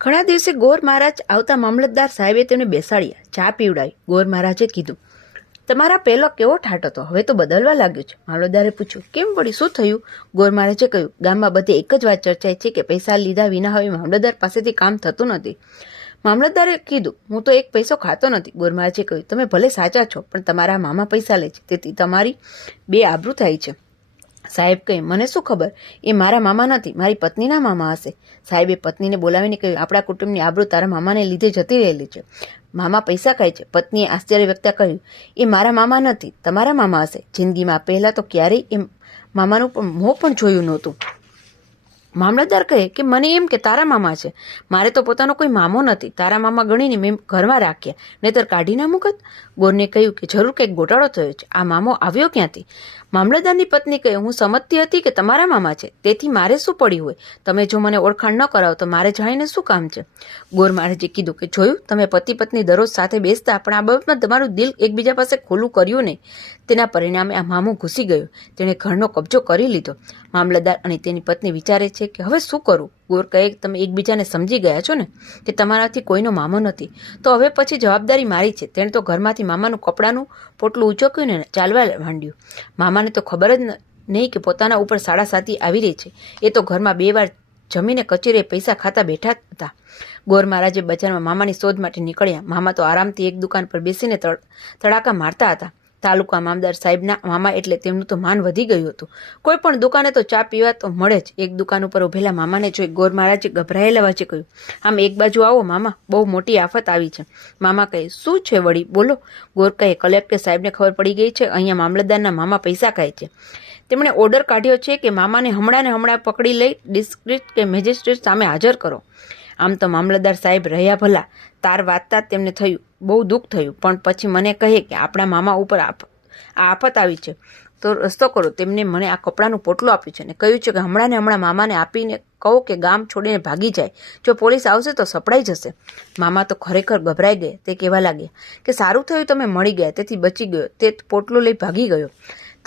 ઘણા દિવસે ગોર મહારાજ આવતા મામલતદાર સાહેબે તેમને બેસાડ્યા, ચા પીવડાવી. ગોર મહારાજે કીધું, તમારા પહેલો કેવો ઠાટ હતો, હવે તો બદલવા લાગ્યો છે. મામલતદારે પૂછ્યું, કેમ વળી, શું થયું? ગોર મહારાજે કહ્યું, ગામમાં બધે એક જ વાત ચર્ચાય છે કે પૈસા લીધા વિના હવે મામલતદાર પાસેથી કામ થતું નથી. મામલતદારે કીધું, હું તો એક પૈસો ખાતો નથી. ગોર મહારાજે કહ્યું, તમે ભલે સાચા છો, પણ તમારા મામા પૈસા લે છે, તેથી તમારી બે આબરૂ થાય છે. સાહેબ કહે, મને શું ખબર, એ મારા મામા નથી, મારી પત્નીના મામા હશે. સાહેબે પત્નીને બોલાવીને કહ્યું, આપણા કુટુંબની આબરૂ તારા મામાને લીધે જતી રહેલી છે. મામા પૈસા ખાય છે. પત્નીએ આશ્ચર્ય વ્યક્ત કર્યું, એ મારા મામા નથી, તમારા મામા હશે. જિંદગીમાં પહેલા તો ક્યારેય એ મામાનું મોં પણ જોયું નહોતું. મામલતદાર કહે કે મને એમ કે તારા મામા છે, મારે તો પોતાનો કોઈ મામો નથી. તારા મામા ગણીને મેં ઘરમાં રાખ્યા, નહીતર કાઢી ના મૂકત. ગોરને કહ્યું કે જરૂર કંઈક ગોટાળો થયો છે, આ મામો આવ્યો ક્યાંથી? મામલતદારની પત્ની કહે, હું સમજતી હતી કે તમારા મામા છે, તેથી મારે શું પડ્યું હોય? તમે જો મને ઓળખાણ ન કરાવો તો મારે જાણીને શું કામ છે? ગોર મહારાજે કીધું કે જોયું, તમે પતિ પત્ની દરરોજ સાથે બેસતા, પણ આ બાબતમાં તમારું દિલ એકબીજા પાસે ખુલ્લું કર્યું નહીં. તેના પરિણામે આ મામો ઘૂસી ગયો, તેણે ઘરનો કબજો કરી લીધો. મામલતદાર અને તેની પત્ની વિચારે છે કે હવે શું કરું? ગોર કહે, તમે એકબીજાને સમજી ગયા છો ને કે તમારાથી કોઈનો મામો નથી, તો હવે પછી જવાબદારી મારી છે. તેણે તો ઘરમાંથી મામાનું કપડાનું પોટલું ઉચક્યું ને ચાલવા માંડ્યું. મામાને તો ખબર જ નહીં કે પોતાના ઉપર સાડા સાતી આવી રહી છે. એ તો ઘરમાં 2 વાર જમીને કચેરીએ પૈસા ખાતા બેઠા હતા. ગોર મહારાજે બજારમાં મામાની શોધ માટે નીકળ્યા. મામા તો આરામથી એક દુકાન પર બેસીને તડાકા મારતા હતા. તાલુકા મામદાર સાહેબના મામા એટલે તેમનું તો માન વધી ગયું હતું. કોઈ પણ દુકાને તો ચા પીવા તો મળે જ. એક દુકાન ઉપર ઉભેલા મામાને જોઈ ગોર મહારાજે ગભરાયેલા વાંચે કહ્યું, આમ એક બાજુ આવો મામા, બહુ મોટી આફત આવી છે. મામા કહે, શું છે વળી, બોલો. ગોર કહે, કલેક્ટર સાહેબને ખબર પડી ગઈ છે, અહીંયા મામલતદારના મામા પૈસા ખાય છે. તેમણે ઓર્ડર કાઢ્યો છે કે મામાને હમણાં પકડી લઈ ડિસ્ટ્રિક્ટ કે મેજિસ્ટ્રેટ સામે હાજર કરો. આમ તો મામલતદાર સાહેબ રહ્યા ભલા, તાર વાંચતા જ તેમને થયું, બહુ દુઃખ થયું, પણ પછી મને કહે કે આપણા મામા ઉપર આ આફત આવી છે, તો રસ્તો કરો. તેમને મને આ કપડાનું પોટલું આપ્યું છે અને કહ્યું છે કે હમણાં મામાને આપીને કહો કે ગામ છોડીને ભાગી જાય. જો પોલીસ આવશે તો સપડાઈ જશે. મામા તો ખરેખર ગભરાઈ ગયા. તે કહેવા લાગ્યા કે સારું થયું તમે મળી ગયા, તેથી બચી ગયો. તે પોટલું લઈ ભાગી ગયો.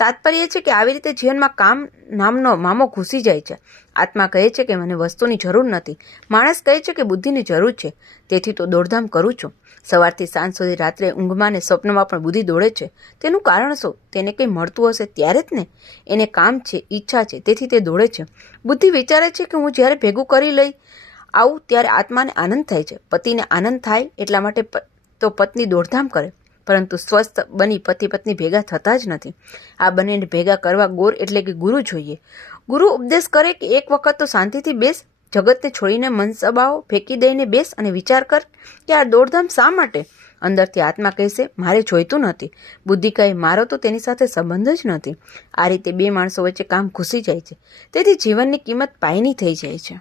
તાત્પર્ય છે કે આવી રીતે જીવનમાં કામ નામનો મામો ઘૂસી જાય છે. આત્મા કહે છે કે મને વસ્તુની જરૂર નથી, માણસ કહે છે કે બુદ્ધિની જરૂર છે, તેથી તો દોડધામ કરું છું. સવારથી સાંજ સુધી રાત્રે ઊંઘમાં ને સ્વપ્નમાં પણ બુદ્ધિ દોડે છે. તેનું કારણ શું? તેને કંઈ મળતું હશે ત્યારે જ ને. એને કામ છે, ઈચ્છા છે, તેથી તે દોડે છે. બુદ્ધિ વિચારે છે કે હું જ્યારે ભેગું કરી લઈ આવું ત્યારે આત્માને આનંદ થાય છે. પતિને આનંદ થાય એટલા માટે તો પત્ની દોડધામ કરે, પરંતુ સ્વસ્થ બની પતિ પત્ની ભેગા થતા જ નથી. આ બંનેને ભેગા કરવા ગોર એટલે કે ગુરુ જોઈએ. ગુરુ ઉપદેશ કરે કે એક વખત તો શાંતિથી બેસ, જગતને છોડીને મનસબાઓ ફેંકી દઈને બેસ અને વિચાર કર કે આ દોડધામ શા માટે? અંદરથી આત્મા કહેશે, મારે જોઈતું નથી. બુદ્ધિ કહે, મારો તો તેની સાથે સંબંધ જ નથી. આ રીતે બે માણસો વચ્ચે કામ ઘૂસી જાય છે, તેથી જીવનની કિંમત પાયની થઈ જાય છે.